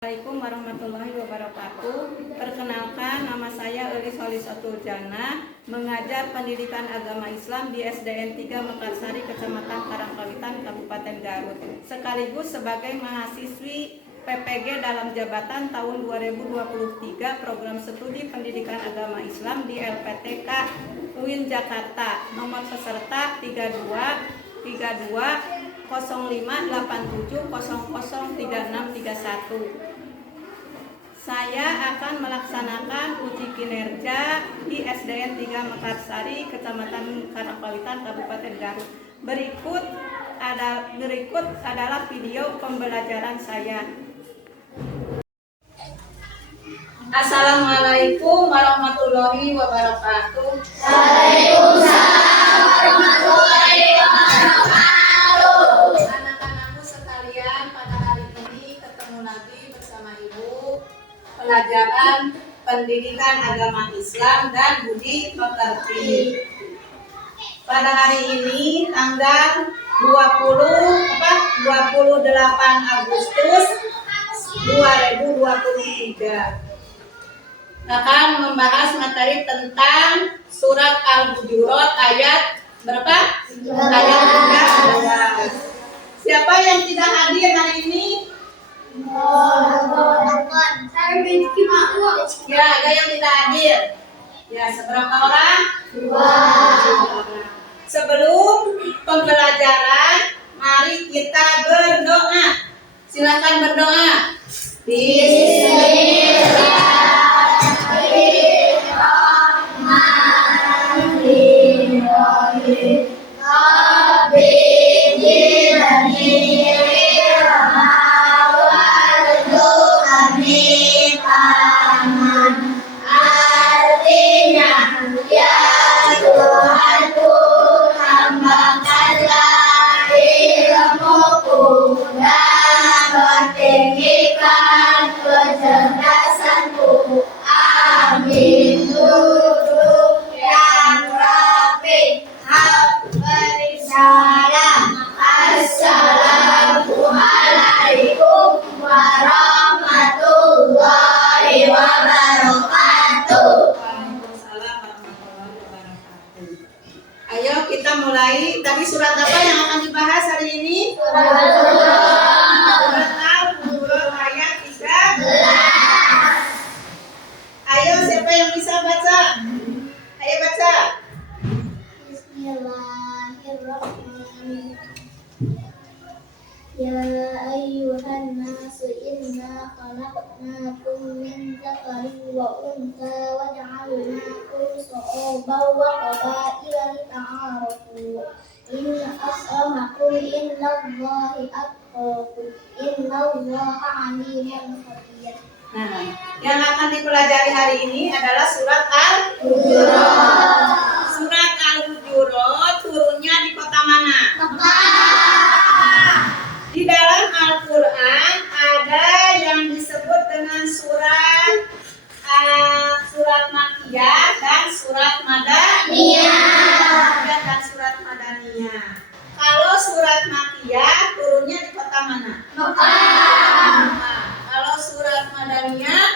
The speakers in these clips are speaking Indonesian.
Assalamualaikum warahmatullahi wabarakatuh. Perkenalkan, nama saya Elis Holisatuljana, mengajar pendidikan agama Islam di SDN 3 Mekarsari, Kecamatan Karangkawitan, Kabupaten Garut, sekaligus sebagai mahasiswi PPG dalam jabatan tahun 2023 Program Studi Pendidikan Agama Islam di LPTK UIN Jakarta. Nomor peserta 32 0587003631. Saya akan melaksanakan uji kinerja di SDN 3 Mekarsari, Kecamatan Karangkawitan, Kabupaten Garut. Berikut adalah video pembelajaran saya. Assalamualaikum warahmatullahi wabarakatuh. Waalaikumsalam warahmatullahi wabarakatuh. Anak-anakku sekalian, pada hari ini ketemu lagi bersama Ibu pelajaran pendidikan agama Islam dan budi pekerti. Pada hari ini tanggal 28 Agustus 2023 akan membahas materi tentang surat Al-Hujurat ayat berapa? Ayat 13. Siapa yang tidak hadir hari ini? Ya, ada yang tidak hadir. Ya, seberapa orang? 2. Sebelum pembelajaran, mari kita berdoa. Silakan berdoa. Ayo kita mulai. Tadi surat apa yang akan dibahas hari ini? Surat Al-Hujurat ayat 13. Ayo, siapa yang bisa baca? Ayo baca. Bismillahirrahmanirrahim. Ya ayyuhan nasu inna khalaqnakum min dzakarin wa untha wa ja'alnakum shu'uban wa qabaila lita'arafu. Inna akramakum indallahi atqakum. Innallaha 'alimun khabir. Nah, yang akan dipelajari hari ini adalah surat Al-Hujurat. Surat Al-Hujurat turunnya di kota mana? Di dalam Al-Quran ada yang disebut dengan surat Makkiyah dan surat Madaniyah. Kalau surat Makkiyah turunnya di kota mana? Kalau surat Madaniyah,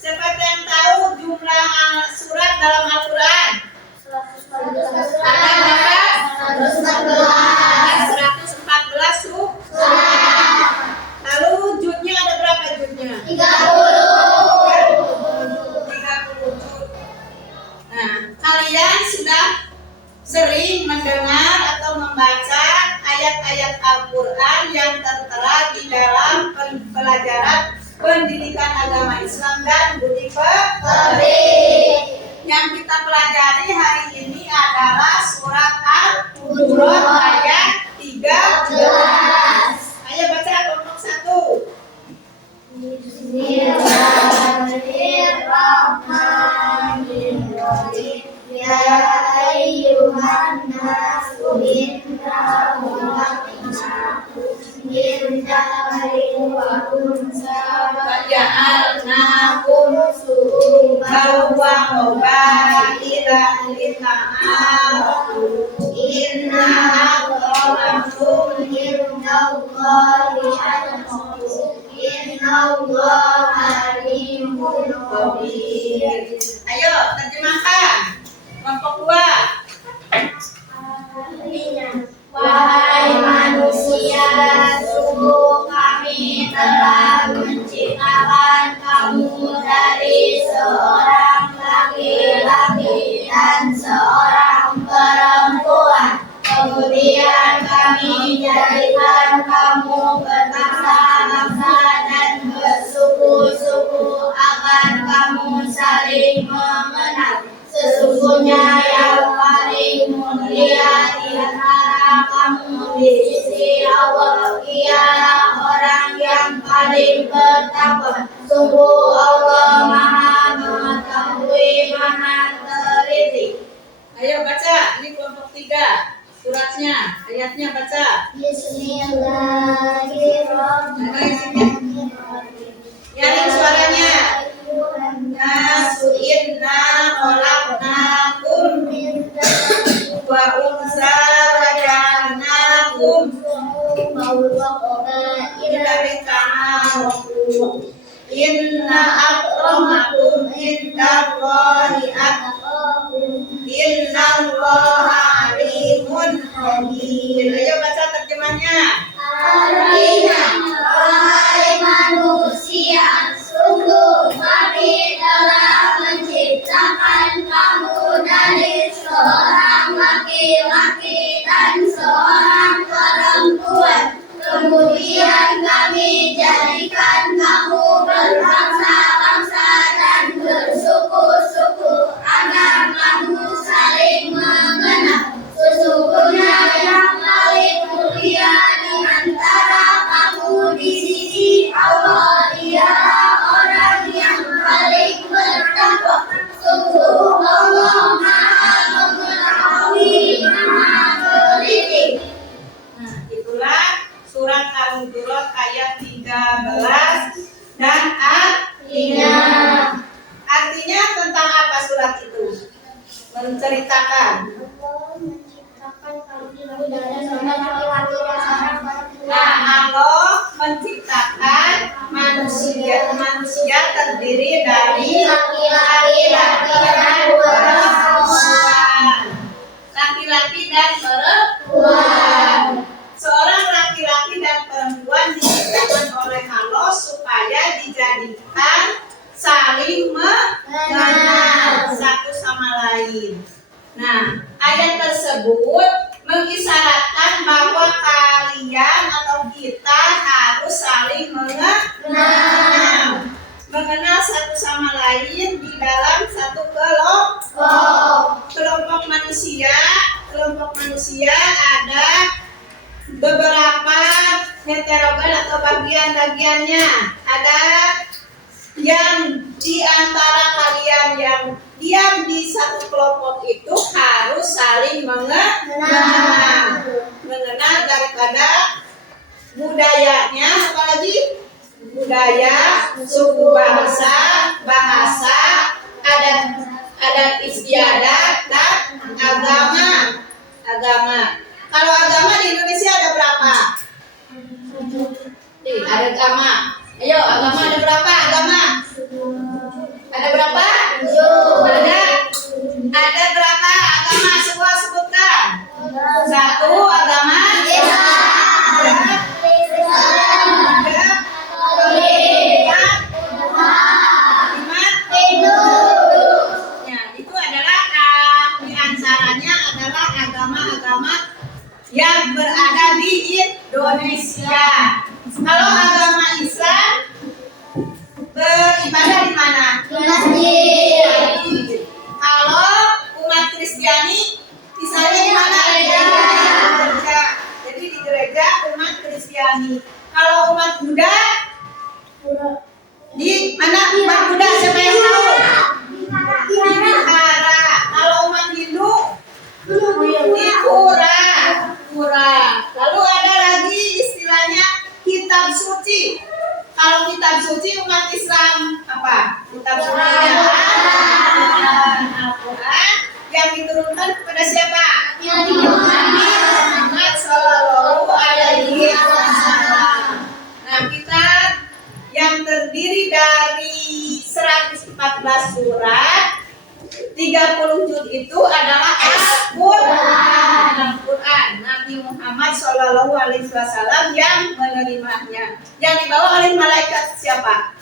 siapa yang tahu jumlah surat dalam Al-Quran? Ada berapa? 114 surat. Lalu juznya ada berapa juznya? 30 juz. Nah, kalian sudah sering mendengar atau membaca ayat-ayat Al-Quran yang tertera di dalam pelajaran pendidikan agama Islam dan budi pekerti. Yang kita pelajari hari ini adalah surat Al-Hujurat ayat 13. Ayo baca kelompok 1. Bismillahirrahmanirrahim. Ya ayyuhan nasu inna khalaqnakum min dzakarin wa untha wa Ja'alnakum shu'uban wa qabaila lita'arafu. Inna akramakum indallahi minallahi al-ghafur. Innallaha alimun khabir. Ayo terjemahkan. Kelompok 2. Wahai manusia, sungguh kami telah menciptakan kamu dari seorang laki-laki dan seorang perempuan. Kemudian kami jadikan kamu berbangsa-bangsa dan bersuku-suku agar kamu saling mengenal. Sesungguhnya yang paling mulia di antara kamu di sisi Allah ialah orang yang paling bertakwa. Sungguh Allah Maha Mengetahui, Maha Teliti. Ayo baca. Ini kelompok 3. Suratnya, ayatnya baca. Bismillahirrahmanirrahim. Nyaring suaranya. Nasu inna khalaqnakum wa unsa wa ja'alnakum dari ta'arufu. Inna akramakum indallahi atqakum. Innallaha alimun khabir. Ayo baca terjemahnya. Artinya, wahai manusia, sungguh kami telah menciptakan kamu dari seorang laki-laki dan seorang perempuan. Kemudian kami jadikan kamu berbangsa-bangsa dan bersuku-suku agar kamu saling mengenal. Sesungguhnya yang paling mulia di antara kamu di sisi Allah ialah orang yang paling bertakwa. Sungguh Allah Maha Mengetahui, Maha Teliti. Nah, itulah surat Al-Hujurat ayat 13 dan artinya. Artinya tentang apa surat itu? Menceritakan. Nah, Allah menciptakan manusia terdiri dari laki-laki dan perempuan. Laki-laki dan perempuan. Seorang laki-laki dan perempuan diciptakan oleh Allah supaya dijadikan saling mengenal satu sama lain. Nah, ayat tersebut mengisyaratkan bahwa kalian atau kita harus saling mengenal satu sama lain di dalam satu kelompok manusia. Kelompok manusia ada beberapa heterogen atau bagian-bagiannya. Ada yang di antara kalian yang diam di satu kelompok itu harus saling mengenal daripada budayanya, apalagi budaya, suku bangsa, bahasa, adat istiadat dan agama. Kalau agama di Indonesia ada berapa? Ada agama. Ayo, agama ada berapa? Ada berapa? Ada berapa agama? Semua sebutkan. 1 agama itu adalah di antaranya adalah agama-agama yang berada di Indonesia. Kalau agama Islam beribadah di mana? Di masjid. Kalau umat Kristiani misalnya di mana? Gereja. Jadi di gereja umat Kristiani. Kalau umat Buddha di mana? Umat Buddha siapa yang tahu? Di Vihara. Kalau umat Hindu di Pura. Lalu ada lagi istilahnya kitab suci. Kalau kitab suci umat Islam apa? Kitab suci Al-Quran yang diturunkan kepada siapa? Nabi Muhammad Sallallahu Alaihi Wasallam. yang terdiri dari 114 surat, 30 juz itu adalah Al-Quran. Nabi Muhammad Shallallahu Alaihi Wasallam yang menerimanya. Yang dibawa oleh malaikat siapa?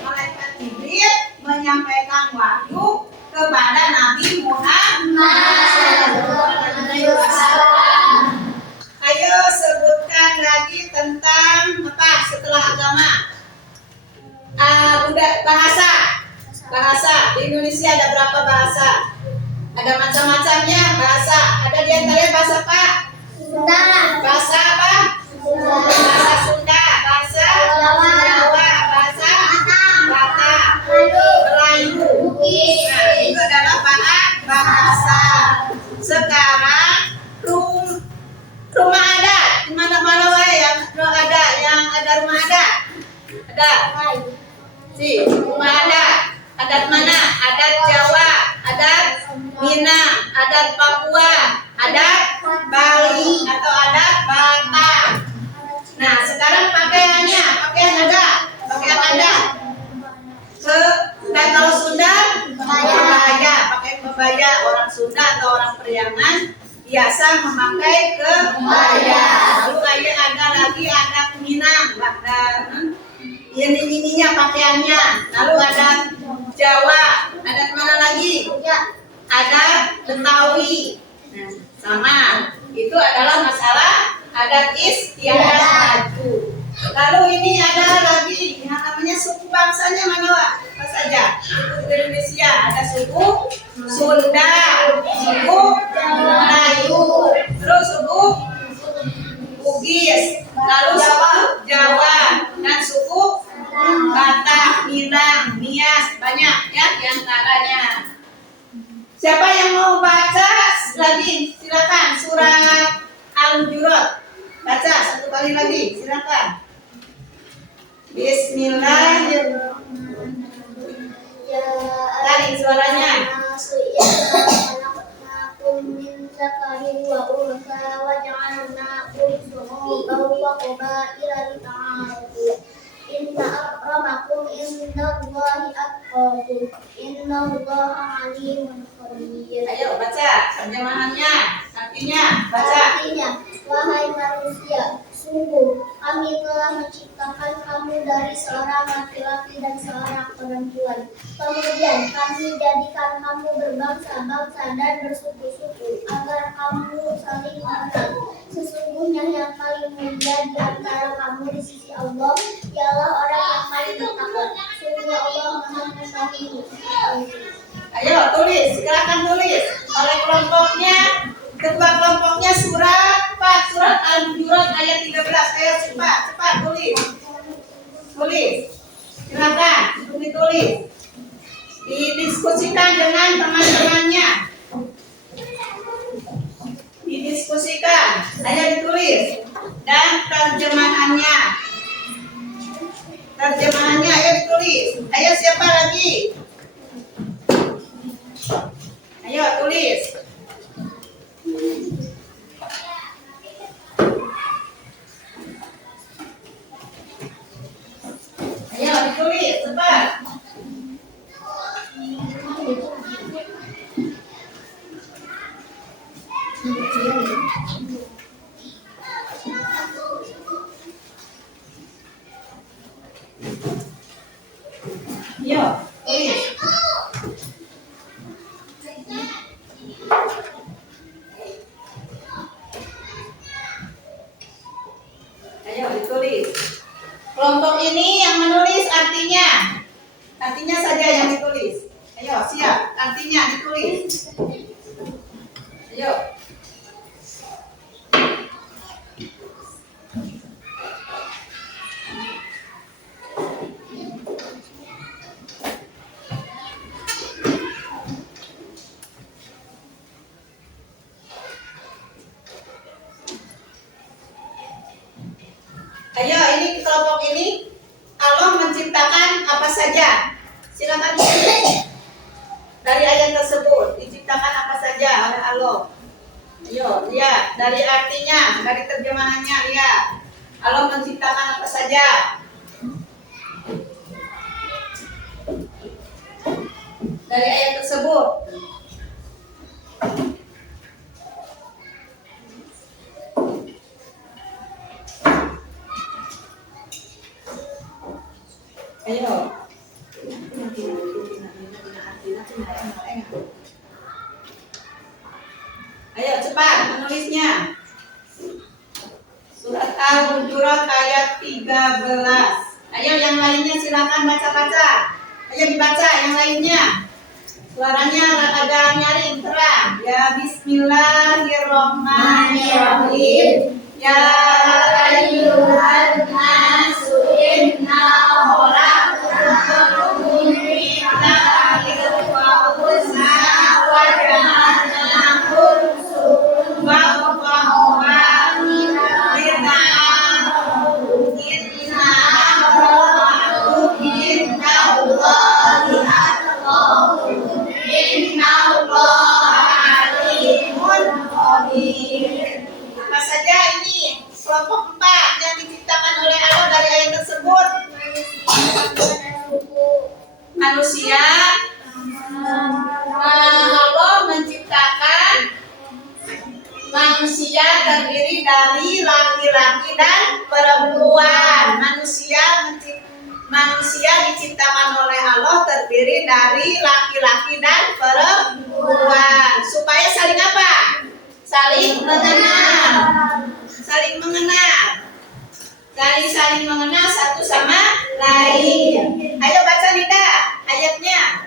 Malaikat Jibril menyampaikan wahyu kepada Nabi Muhammad Shallallahu Alaihi Wasallam. Ayo sebutkan lagi tentang apa setelah agama? Bahasa di Indonesia ada berapa bahasa? Ada macam-macamnya bahasa. Ada di antaranya bahasa apa? Bahasa apa? Bahasa Sunda, bahasa Jawa, bahasa Batak, Melayu. Nah, itu adalah bahasa. Sekarang rumah adat di mana-mana wae yang ada rumah adat. Ada. Rumah adat. Adat mana? Adat Jawa, adat Minang, adat Papua, adat Bali atau adat Batak. Nah, sekarang pakaian ada. Dan kalau Sunda, pakai kebaya. Orang Sunda atau orang Priangan biasa memakai kebaya. Lalu ada lagi adat Minang, ininya pakaiannya. Lalu ada Jawa, adat mana lagi? Adat Betawi. Nah, sama. Itu adalah masalah adat istiadat baju. Lalu ini ada lagi yang namanya suku bangsanya mana Wak? Apa saja? Suku Indonesia ada suku Sunda, suku Melayu, terus suku Bugis, lalu suku Jawa dan suku Batak, Minang, Nias, banyak ya diantaranya. Siapa yang mau baca lagi? Silakan surat Al-Hujurat. Baca satu kali lagi, silakan. Bismillahirrahmanirrahim. Tarik suaranya. Inna akramakum indallahi atqakum. Innallaha alimun khabir. Ayo baca terjemahannya, artinya baca. Artinya, wahai manusia, sungguh kami telah menciptakan kamu dari seorang laki-laki dan seorang perempuan. Kemudian kami jadikan kamu berbangsa-bangsa dan bersuku-suku agar kamu saling mengenal. Sesungguhnya yang paling mulia di antara kamu di sisi Allah ialah orang yang paling bertakwa. Sungguh Allah Maha mengetahui. Ayo tulis, silakan tulis. Oleh kelompoknya, ketua kelompoknya surat Al-Hujurat ayat 13. Ayo cepat tulis. Silakan ditulis. Didiskusikan dengan teman-temannya. Ayo ditulis. Dan terjemahannya ayo ditulis. Ayo siapa lagi? Ayo tulis. Ayo ditulis cepat. Ayo tulis. Ayo ditulis. Kelompok ini yang menulis artinya saja yang ditulis. Ayo siap, artinya ditulis. Ayo. Ayo, ini kelompok ini Allah menciptakan apa saja? Silakan tulis. Dari ayat tersebut diciptakan apa saja oleh Allah? Ayo, lihat dari artinya, dari terjemahannya lihat. Allah menciptakan apa saja? saja. Dari ayat tersebut. Ayo. Ayo cepat menulisnya. Surat Al-Hujurat ayat 13. Ayo yang lainnya silakan baca-baca. Ayo dibaca yang lainnya. Suaranya agak nyaring terang. Ya bismillahirrahmanirrahim. Ya ayyuhan nasu inna khalaqnakum min dhakarin wa unsa wa ja'alnakum syu'uban wa qabaila lita'arafu. Inna akramakum indallahi atqakum. Innallaha alimun khabir. Apa saja ini kelompok 4 yang diciptakan oleh Allah dari ayat tersebut? Manusia. Allah menciptakan manusia terdiri dari laki-laki dan perempuan. Manusia diciptakan oleh Allah terdiri dari laki-laki dan perempuan. Supaya saling apa? Saling mengenal. Saling mengenal. Saling mengenal satu sama lain. Ayo baca Nida ayatnya.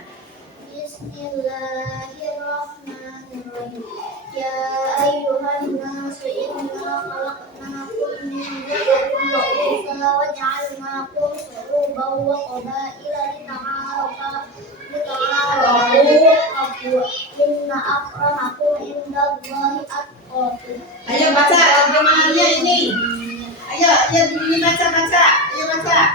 Bismillahirrahmanirrahim. Ya ayyuhan nasu inna khalaqnakum min dhakarin wa unsa wa ja'alnakum syu'uban wa qabaila lita'arafu. Inna akramakum indallahi atqakum. Ayo baca terjemahannya ini. Ayo ini baca. Ayo baca.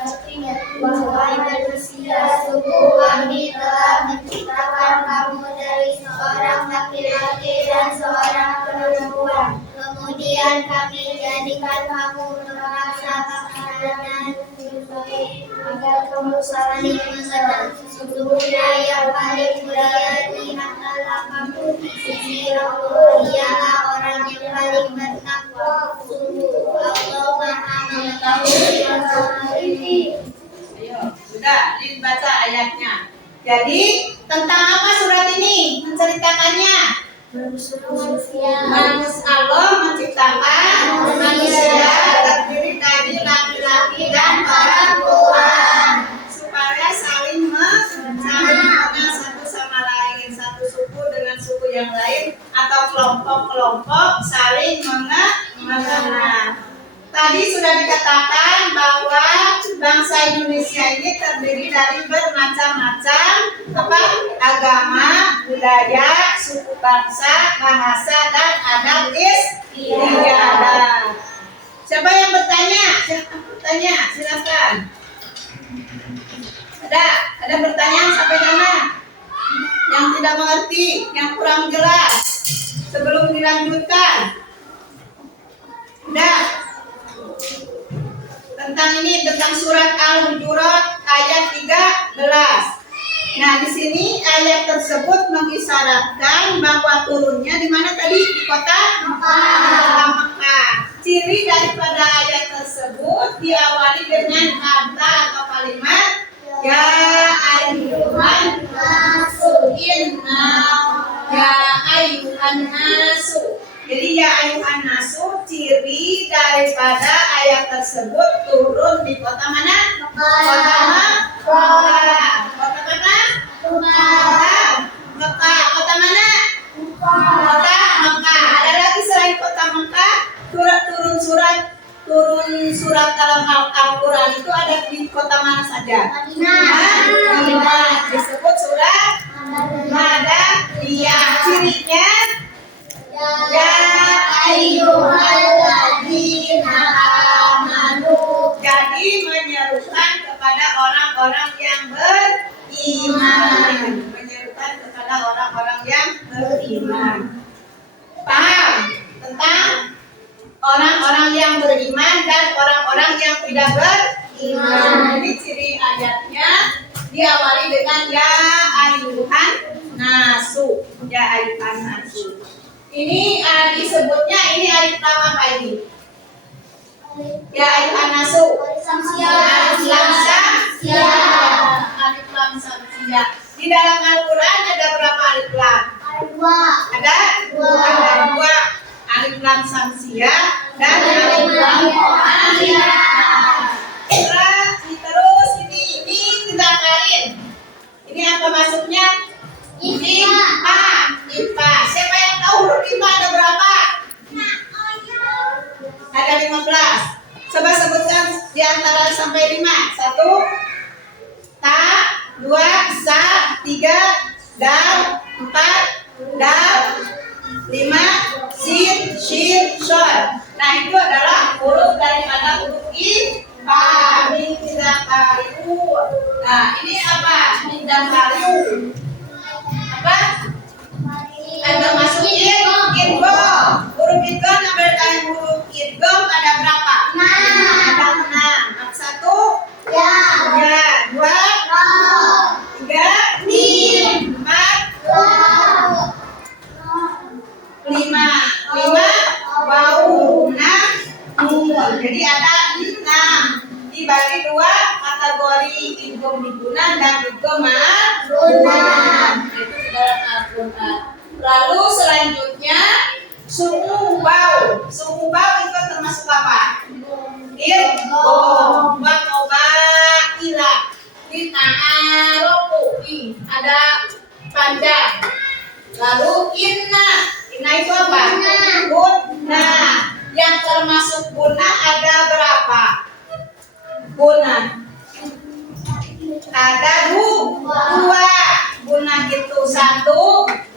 Artinya, wahai manusia, sungguh kami telah menciptakan kamu dari seorang laki-laki dan seorang perempuan. Kemudian kami jadikan kamu berbangsa makanan agar kamu saling mengenal. Sesungguhnya yang paling mulia di antara kamu di sisi Allah ialah orang yang paling bertakwa. Sungguh Allah Maha mengetahui yang ini. Ayo, sudah dibaca ayatnya. Jadi tentang apa surat ini menceritakannya? Allah menciptakan manusia terdiri dari laki-laki dan perempuan supaya saling mengenal satu sama lain, satu suku dengan suku yang lain atau kelompok-kelompok saling mengenal. Tadi sudah dikatakan bahwa bangsa Indonesia ini terdiri dari bermacam-macam agama, budaya, suku bangsa, bahasa, dan adat istiadat. Siapa yang bertanya? Silakan. Ada pertanyaan sampai mana? Yang tidak mengerti, yang kurang jelas sebelum dilanjutkan. Tentang surat Al-Hujurat ayat 13. Nah, di sini ayat tersebut mengisyaratkan bahwa turunnya di mana tadi? Di kota Mekah. Ciri daripada ayat tersebut diawali dengan kata atau kalimat ya ayyuhan nasu inna. Ya ayyuhan nasu. Jadi ya ayuhan nasu, ciri daripada ayat tersebut turun di kota mana? Kota Mekah. Kota mana? Mekah. Kota mana? Kota Mekah. Ada lagi selain kota Mekah? Turun surat dalam Al-Quran itu ada di kota mana saja? Madinah. Disebut surat Madaniyah. Cirinya ya ayyuhalladzina amanu. Jadi menyerukan kepada orang-orang yang beriman. Paham tentang orang-orang yang beriman dan orang orang yang tidak beriman. Ini ciri ayatnya diawali dengan ya ayuhan nasu. Ya ayuhan nasu. Ini disebutnya ini alif lam apa ini? Ya ayuhan nasu. Alif lam samsia. Alif lam samsia. Di dalam Al-Quran ada berapa alif lam? Ada dua. Alif lam samsia dan alif lam mu'aliyah. Terus ini kita karin. Ini apa masuknya? IPA. Siapa yang tahu huruf IPA ada berapa? Ada 15. Coba sebutkan di antara sampai 5. 1 ta, 2 sa, 3 dal, 4 dal, 5 sin, shin, shor. Nah itu adalah huruf daripada huruf IPA. Min tidak kariu. Nah ini apa? Min dan kariu. Apa? Ada masuk idgham. Huruf idgham huruf idgham ada berapa? 6. Ada 6. 1 ya, 2 3 mim, 4 5 wau, 6 nun. Jadi ada 6 dibagi 2 kategori idgham migunan dan idgham ma'dunan. Itu di dalam Al-Quran. Lalu selanjutnya suku bau. Suku bau itu termasuk apa? Idgham. Wa qabaila lita'arofu. Ada panjang. Lalu inna itu apa? Guna. Yang termasuk guna ada berapa? Guna ada dua. Guna itu 1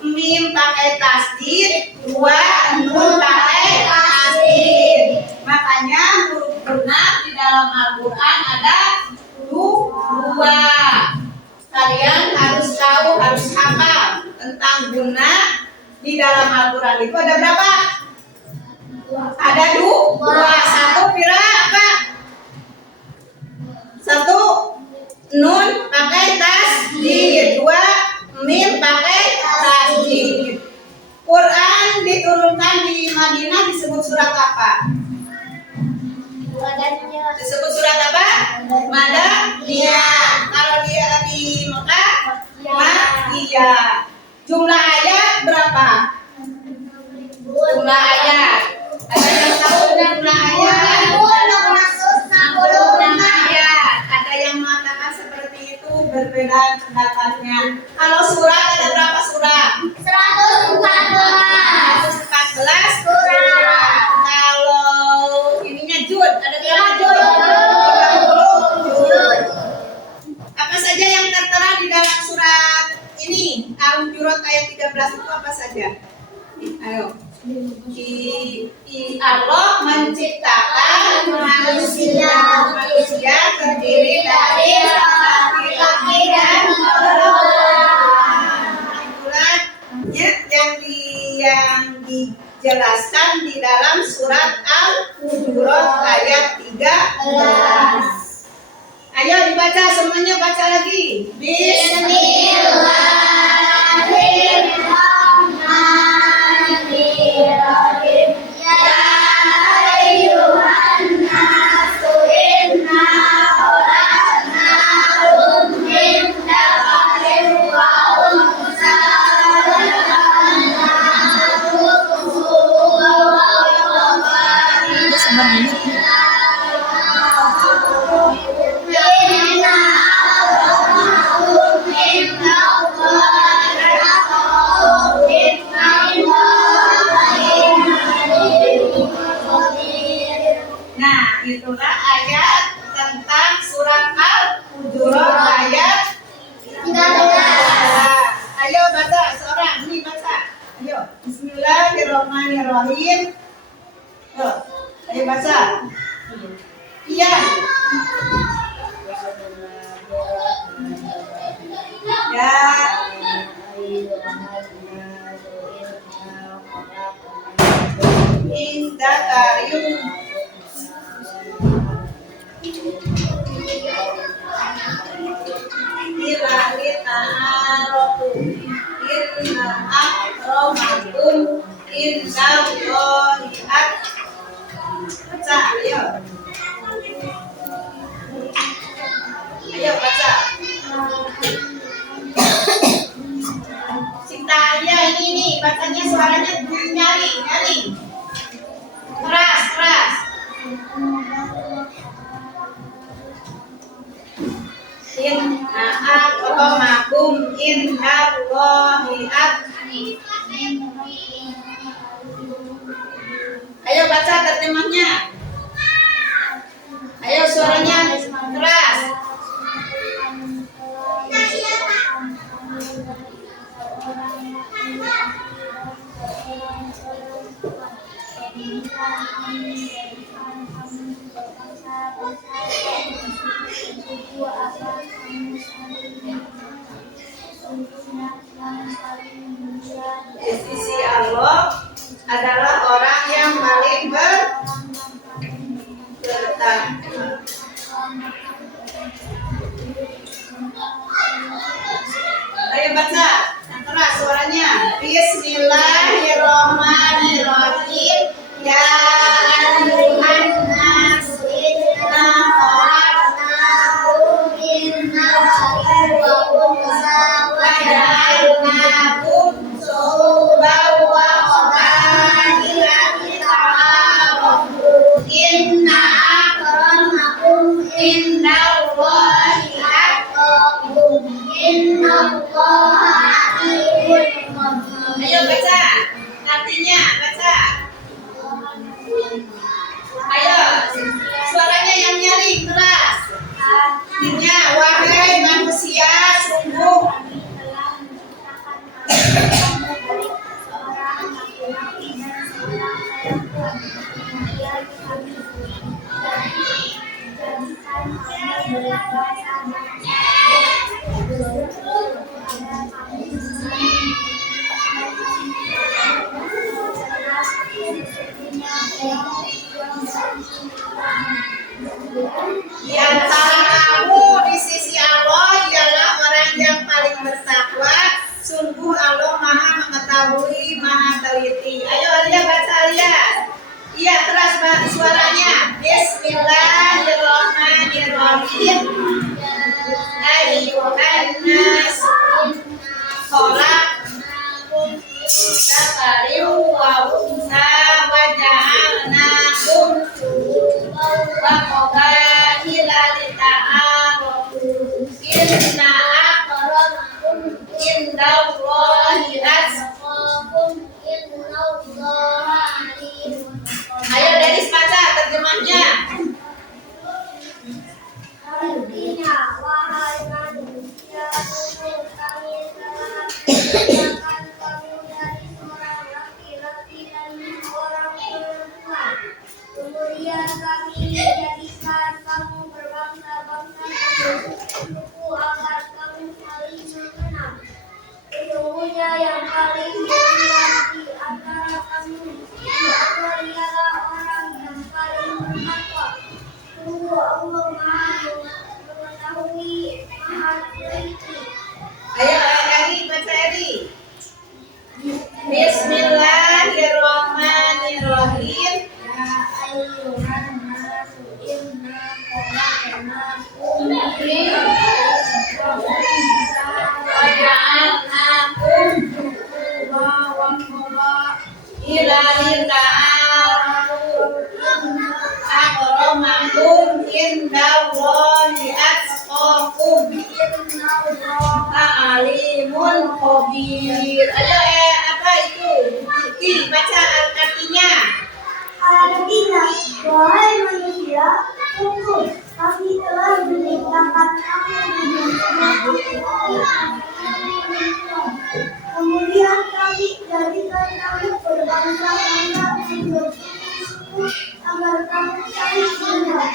mim pakai tasdid, 2 nun pakai tasdid. Makanya huruf guna di dalam Al-Quran ada 2. Kalian harus tahu, harus hafal tentang guna di dalam Al-Quran itu ada berapa? Ada 2. 1 pira apa? 1 nun pakai tasdid, 2 mim pakai tasdid. Quran diturunkan di Madinah disebut surat apa? Disebut surat apa? Madaniyah. Kalau dia di Mekah, Makkiyah. Jumlah ayat berapa? Jumlah ayat. Ada yang tahu jumlah ayat? 66 ayat. Ada yang mengatakan seperti itu, berbeda pendapatnya. Kalau surat ada berapa surat? 114 surat. Kalau ininya juz, ada berapa juz? 30 juz. Apa saja yang tertera di dalam surat ini? Al-Hujurat ayat 13 itu apa saja? Ayo. Allah menciptakan manusia terdiri dari laki-laki dan perempuan. Itulah yang dijelaskan di dalam surat Al-Hujurat ayat 13. Ayo dibaca semuanya, baca lagi. Bismillahirrahmanirrahim. Ya ayyuhan nasu inna khalaqnakum min dzakarin wa untha Nah, itulah ayat tentang surat Al-Hujurat ayat 13. Ayo baca seorang, ini baca. Ayo, Bismillahirrahmanirrahim. Ayo baca. Iya. Ya. Indah karyum ilahi ta'arofu inna akramakum indallahi baca, ayo. Ayo baca. Cinta aja ini nih, bacanya suaranya nyaring. Keras. Inna akramakum indallahi Ayo baca terjemahnya. Ayo suaranya keras. Di sisi Allah adalah orang yang paling bertakwa. Ayo baca, yang keras suaranya. Bismillahirrahmanirrahim. Ya ayyuhan nas inna khalaqnakum min nafsin wa ja'alnakum syu'uban wa qabaila lita'arafu inna akramakum indallahi atqakum innallaha alimun khabir. Ayo baca artinya, baca. Ayo suaranya yang nyaring keras. Artinya, wahai manusia, sungguh di antara kamu di sisi Allah ialah orang yang paling bertakwa. Sungguh Allah Maha mengetahui, Maha teliti. Ayo Alia baca Alia. Iya keras suaranya. Bismillahirrahmanirrahim. Ayyuhan nas khalaqnakum dzakarin wa unsa wa ja'alnakum wa qabaila lita'arafu inna akramakum indallahi atqakum innallaha alimun khabir. Ayo Denis baca terjemahnya. Artinya, wahai manusia, sungguh kami telah menciptakan kamu dari seorang laki-laki dan seorang perempuan. Kemudian kami menjadikan kamu berbangsa-bangsa dan bersuku agar kamu saling mengenal. Sesungguhnya yang paling mulia di antara kamu ialah orang yang paling bertakwa. Sungguh Allah Maha mengetahui, Maha teliti. Ayo Eri baca Eri. Bismillahirrahmanirrahim. Ya ayyuhan nasu inna khalaqnakum min Wa ja'alnakum ila lita'arafu akramakum indallahi atqakum innallaha alimun khabir. Ayo apa itu? Ki baca artinya. Artinya, wahai manusia, sungguh kami telah menciptakan kamu dari kemudian kami jadikan kamu berbangsa-bangsa dan bersuku agar kamu saling mengenal.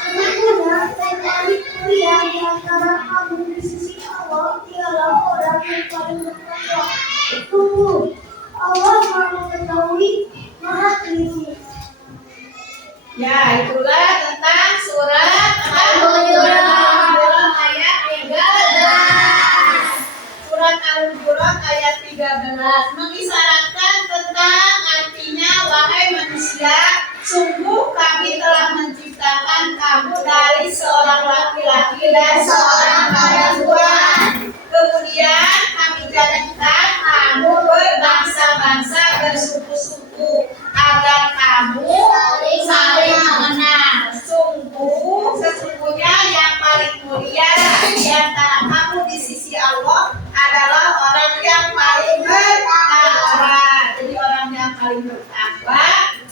Sesungguhnya yang paling mulia di antara kamu di sisi Allah ialah orang yang paling bertakwa. Sungguh Allah Maha mengetahui, Maha teliti. Ya, itulah tentang surat Al-Baqarah ayat 3. dan seorang perempuan. Kemudian kami jadikan kamu berbangsa-bangsa, bersuku-suku, agar kamu saling mengenal. Sesungguhnya yang paling mulia di antara kamu di sisi Allah adalah orang yang paling bertakwa. Jadi orang yang paling bertakwa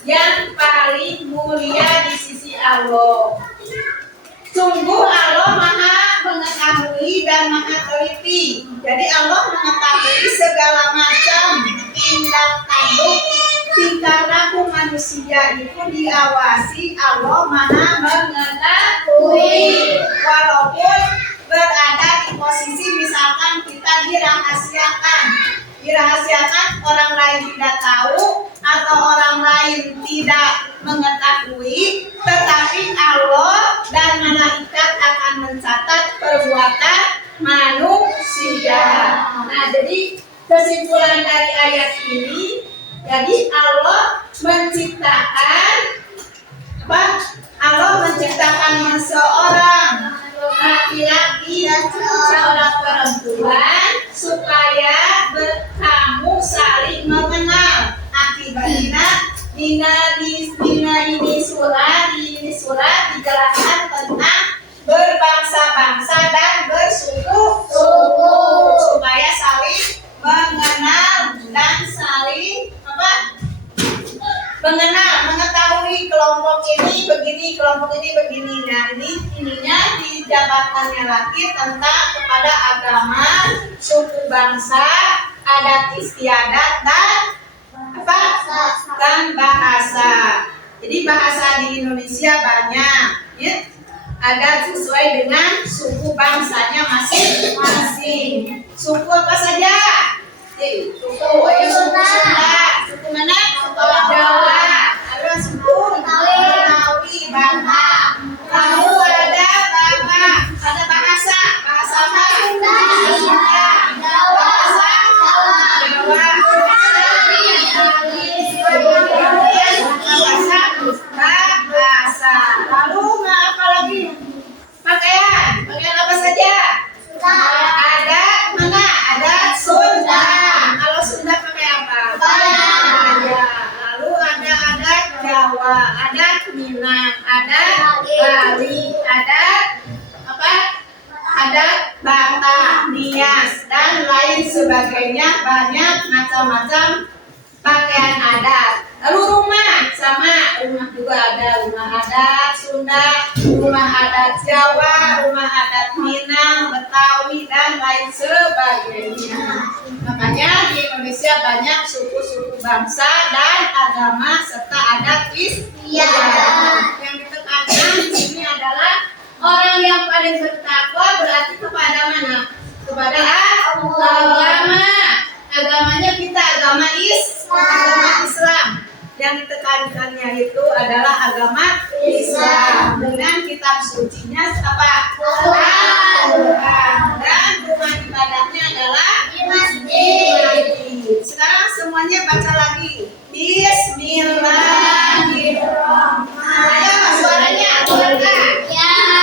yang paling mulia di sisi Allah. Sungguh Allah Maha mengetahui dan Maha teliti. Jadi Allah mengetahui segala macam tindak tanduk tingkah laku manusia itu diawasi. Allah Maha mengetahui. Walaupun berada di posisi misalkan kita dirahasiakan, orang lain tidak tahu atau orang lain tidak mengetahui, tetapi Allah dan malaikat akan mencatat perbuatan manusia. Nah, jadi kesimpulan dari ayat ini, jadi Allah menciptakan seorang laki-laki dan seorang perempuan supaya kamu saling mengenal. Akibatnya ini surat dijelaskan tentang berbangsa-bangsa dan bersuku-suku supaya saling mengenal dan saling mengetahui kelompok ini begini, kelompok ini begini. Nah, ininya dijabarkannya lagi tentang kepada agama, suku bangsa, adat istiadat dan bahasa. Jadi bahasa di Indonesia banyak, ya. Ada sesuai dengan suku bangsanya masing-masing. Suku apa saja? Suku Sunda. Suku mana? Suku Jawa. Ada suku Betawi, Batak. Lalu ada ada bahasa apa? Sunda. Bahasa Jawa. Bahasa. Lalu apa lagi? Pakaian apa saja? Ada mana? Ada Sunda. Kalau Sunda pakai apa? Baya. Lalu ada adat Jawa, adat Minang, ada Bali, ada adat Batak, Nias dan lain sebagainya. Banyak macam-macam pakaian adat. Lalu rumah juga ada rumah adat Sunda, rumah adat Jawa, rumah adat Minang, Betawi dan lain sebagainya. Makanya di Indonesia banyak suku-suku bangsa dan agama serta adat istiadat. Yang ditekankan di sini adalah orang yang paling bertakwa berarti kepada mana? Kepada agama. Agamanya kita agama Islam. Yang ditekankannya itu adalah agama Islam dengan kitab sucinya apa? Al-Quran. Dan rumah ibadahnya adalah di masjid. Sekarang semuanya baca lagi. Bismillahirrahmanirrahim. Ayo suaranya keluarkan. Ya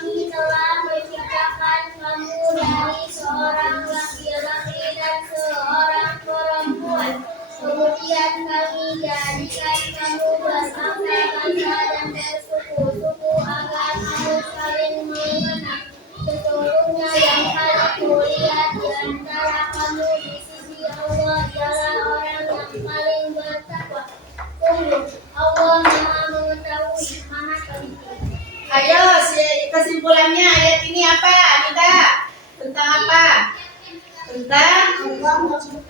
kami telah menciptakan kamu dari seorang laki-laki dan seorang perempuan. Kemudian kami jadikan kamu berbangsa-bangsa dan bersuku-suku agar kamu saling mengenal. Sesungguhnya yang paling mulia di antara kamu di sisi Allah ialah orang yang paling bertakwa. Sungguh Allah Maha mengetahui, Maha teliti. Ayo, kesimpulannya ayat ini apa, Anita? Tentang apa? Tentang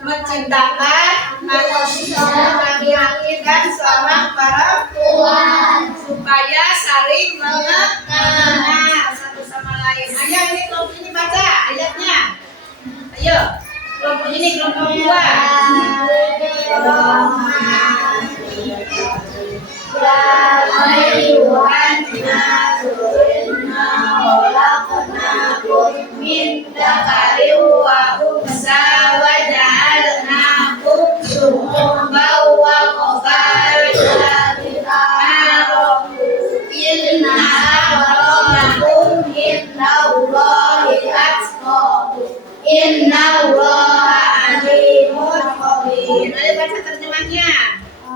menciptakan manusia laki-laki dan seorang perempuan supaya saling mengenal satu sama lain. Ayo ini kelompok ini baca ayatnya. Ayo kelompok ini kelompok dua. Ayo baca terjemahnya.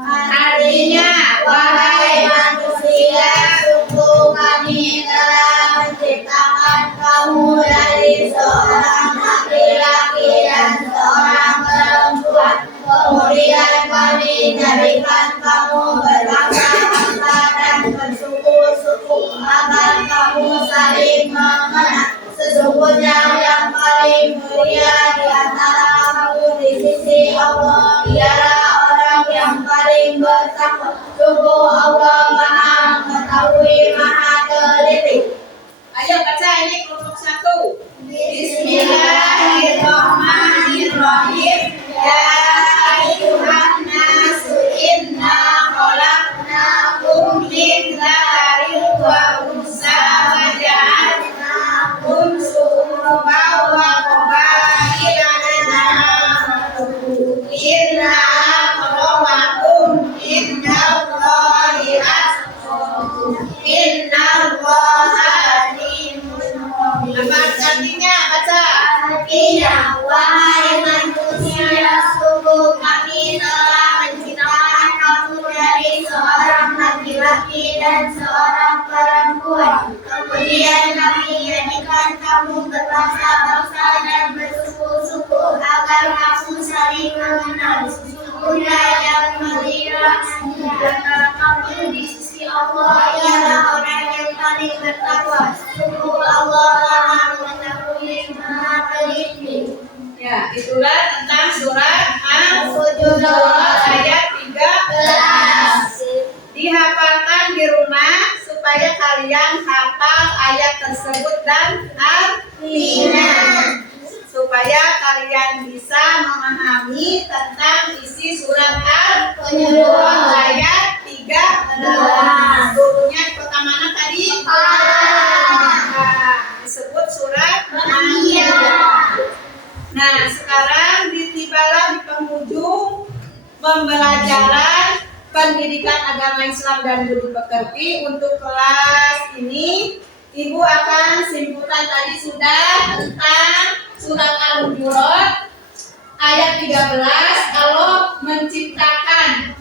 Artinya, wahai manusia, sungguh kami telah menciptakan kamu dari seorang laki-laki dan seorang perempuan. Kemudian kami jadikan kamu berbangsa-bangsa dan bersuku-suku agar kamu saling mengenal. Sesungguhnya yang paling mulia di antara kamu di sisi Allah ialah orang yang paling bertakwa. Sungguh Allah Maha Mengetahui, Maha Teliti. Ayo baca ini kelompok satu. Bismillahirrahmanirrahim. Ya ayyuhan nasu inna khalaqnakum min dzakarin wa unsa wa ja'alnakum syu'uban wa qabaila lita'arafu. Inna akramakum indallahi atqakum. Innallaha alimun khabir. Apa artinya? Baca. Artinya, wahai manusia, sungguh kami telah menciptakan kamu dari seorang laki-laki dan seorang perempuan. Kemudian kami jadikan kamu berbangsa-bangsa dan bersuku-suku agar kamu saling mengenal. Sesungguhnya yang mulia di antara kamu di sisi Allah ialah orang yang paling bertakwa. Sungguh Allah Maha Mengetahui, Maha Teliti. Ya, itulah tentang surat Al-Hujurat ayat 13. Dihafalkan di rumah supaya kalian hafal ayat tersebut dan artinya, supaya kalian bisa memahami tentang isi surat Al-Hujurat ayat 13. Gurunya kota mana tadi? Disebut surat Makkiyah. Nah, sekarang tibalah di penghujung pembelajaran pendidikan agama Islam dan budi pekerti untuk kelas ini. Ibu akan simpulkan tadi sudah tentang surat Al-Hujurat ayat 13. Allah menciptakan,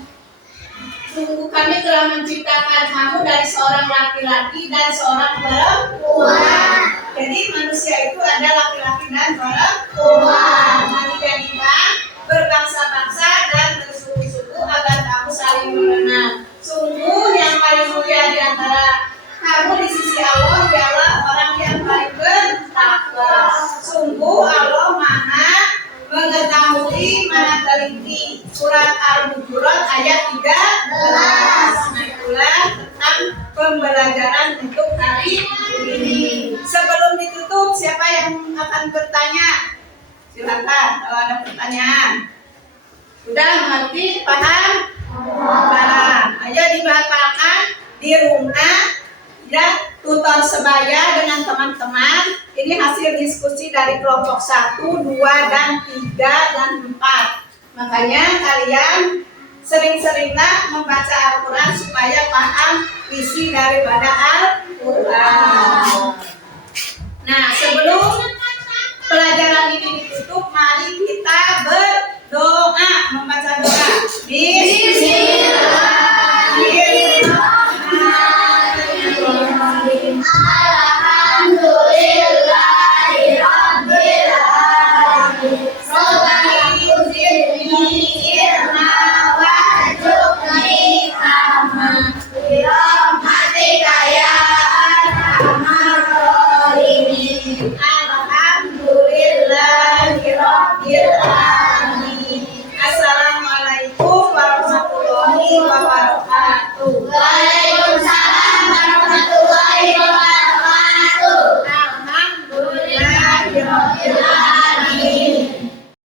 sungguh kami telah menciptakan kamu dari seorang laki-laki dan seorang perempuan. Jadi manusia itu ada laki-laki dan perempuan. Kami jadikan berbangsa-bangsa dan bersuku-suku agar kamu saling mengenal. Sungguh yang paling mulia di antara kamu di sisi Allah ialah orang yang paling bertakwa. Sungguh Allah Maha Mengetahui, Maha Teliti. Surat Al-Hujurat ayat 13. Nah, itulah tentang pembelajaran untuk hari ini. Sebelum ditutup, siapa yang akan bertanya? Silakan kalau ada pertanyaan. Sudah mengerti? Paham? Paham. Ayo dihafalkan di rumah ya, tutor sebaya dengan teman-teman. Ini hasil diskusi dari kelompok 1, 2, dan 3, dan 4. Makanya kalian sering-seringlah membaca Al-Quran supaya paham isi daripada Al-Quran. Nah, sebelum pelajaran ini ditutup, mari kita berdoa, membaca doa.